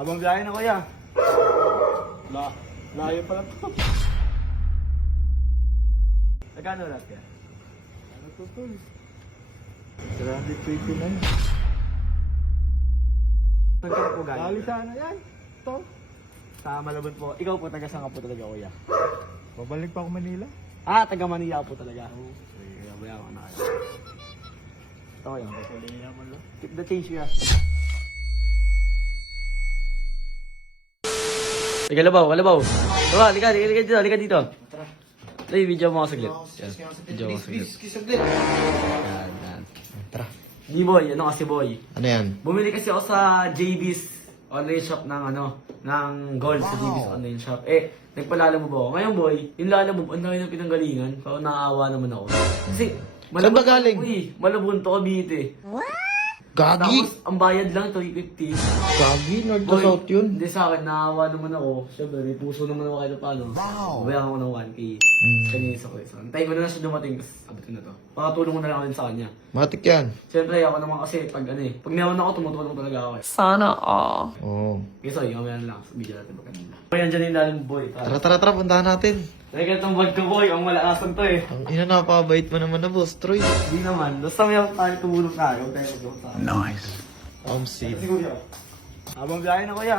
Habang biyahe na kuya. Layo pala to. Nagkano lahat kaya? Ano to tol? 320 na yun. Saan ka po galing? Dali sana yan. Ito. Sa Malabon po. Ikaw po, taga saan ka po talaga kuya? Babalik pa ako Manila. Ah, taga Manila po talaga. Oo. Sige, kaya ko na kayo. Ito kayo. Keep the change kuya. Kalabaw. Halika dito. Ay, video mo ako saglit. Video mo ako saglit. Yan. Tara. Di boy, ano kasi boy? Ano yan? Bumili kasi ako sa JB's online shop ng gold sa JB's online shop. Nagpalala mo ba ako? Ngayon boy, yung lala mo, ang dami ng pinanggalingan. Parang naawa naman ako. Kasi, Saan ba galing? Malabon to, Cavite. Gagi! Tapos, ang bayad lang, 350. Gagi? North to Boy, South yun? Hindi sa akin, naawa naman ako. Siyempre, may puso naman ako kahit paano. Wow! Bayaran ko ng 1K. Kanina sa ko. Antayin ko na lang siya dumating, tapos abot ko na to. Pakatulong ko na lang din sa kanya. Matik yan. Siyempre, ako naman kasi, pag niyawan ako, tumutulong talaga ako eh. Sana all. Oo. Okay, sorry, mamaya na lang. Video natin ba kanina. Boy, andyan yung lalim boy. Tara, puntahan natin. Teka, itong bag ko boy, ang malakasan to eh. Ang ina, napakabait mo naman na boss, Troy. Hindi naman, basta may tayo tumulong tayo. Huwag tayo mag-joke tayo. Nice. Safe. Siguro. Habang biyahe na kuya.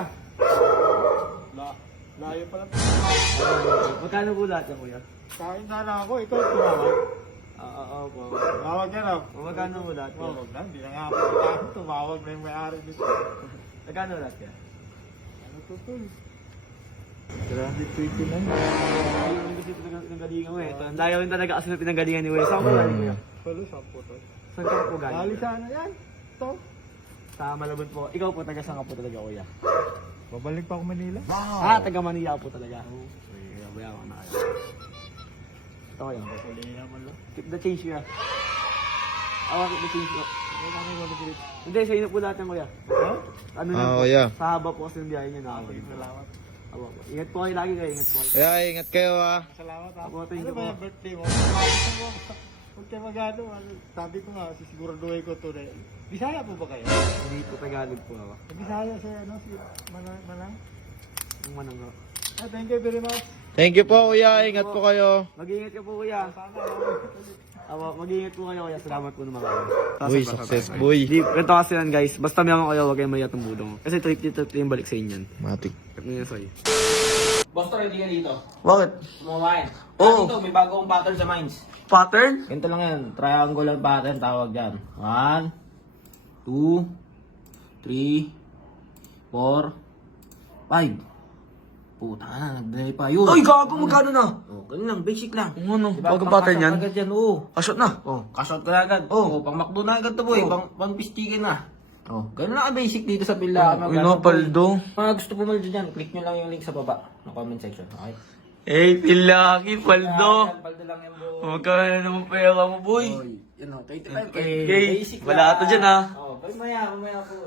Layo pala. Magkano po lahat yan kuya? Kain sana ako, ikaw tumawag. Oo po. Tumawag ka na. Magkano po lahat kuya? Tumawag na, hindi na nga ako tumawag na yung may-ari dito. Magkano lahat kaya? Ano to tol? 320 na yun. Ayun kasi pinanggalingan mo eh. Layo rin talaga kasi na pinanggalingan ni Kuya. Saan ko galing kuya? Palo, sampo to. Saan ka po galing? Dali sana yan. Ito. Sa Malabon po. Ikaw po, taga saan ka po talaga kuya? Babalik pa ako Manila. Ah, taga Manila po talaga. Sige, bayaran ko na kayo. Ito kayo. Keep the change kuya. Keep the change ko. Hindi, sa inyo po lahat yan kuya. Ano lang po? kuya. Sa haba po kasi yung biyahe niya na. Salamat. Aba po. Ingat po kayo lagi kayo, ingat po kayo. Kaya ingat kayo Salamat ha. Thank you po. birthday mo? Huwag kayo magano. Sabi ko nga, sisiguraduhin ko to na. Bisaya po ba kayo? Hindi po Tagalog po ako. Bisaya si Manang? Ang manang. Thank you very much. Thank you po kuya, ingat po kayo. Mag-iingat ka po kuya. Mag-iingat po kayo kuya. Salamat po naman kayo. Boy, success boy. Di, ganito kasi yan guys. Basta meron kayo, huwag kayong mayat ng budong. Kasi trip yung balik sa inyo yan. Matik. Trip nyo yan sa'yo. Boss, ready ka dito. Bakit? Kumain. Oo. Dito, may bagong pattern sa Mines. Pattern? Ganito lang yan. Triangular pattern tawag dyan. 1, 2, 3, 4, 5. Puta na, nag-delay pa yun. Ay, gago, magkano na? Oh, ganun lang, basic lang. Ano? Diba, Bagong pattern yan? Agad yan, oo. Kasot na. Oh, kasot ka na agad. Oh, pang McDo na agad to boy. Pang pistikin na. Oh, ganun lang ang basic dito sa Pila. Uy, no, paldo. Mga gusto pumaldo dyan, click nyo lang yung link sa baba ng comment section. Okay? Eh, pilaki, paldo. Paldo lang yan, boy. Magkano naman pera mo, boy? Oy, yun o, 25K. Okay, Basic wala lang. to dyan, ha? Oh, mamaya po.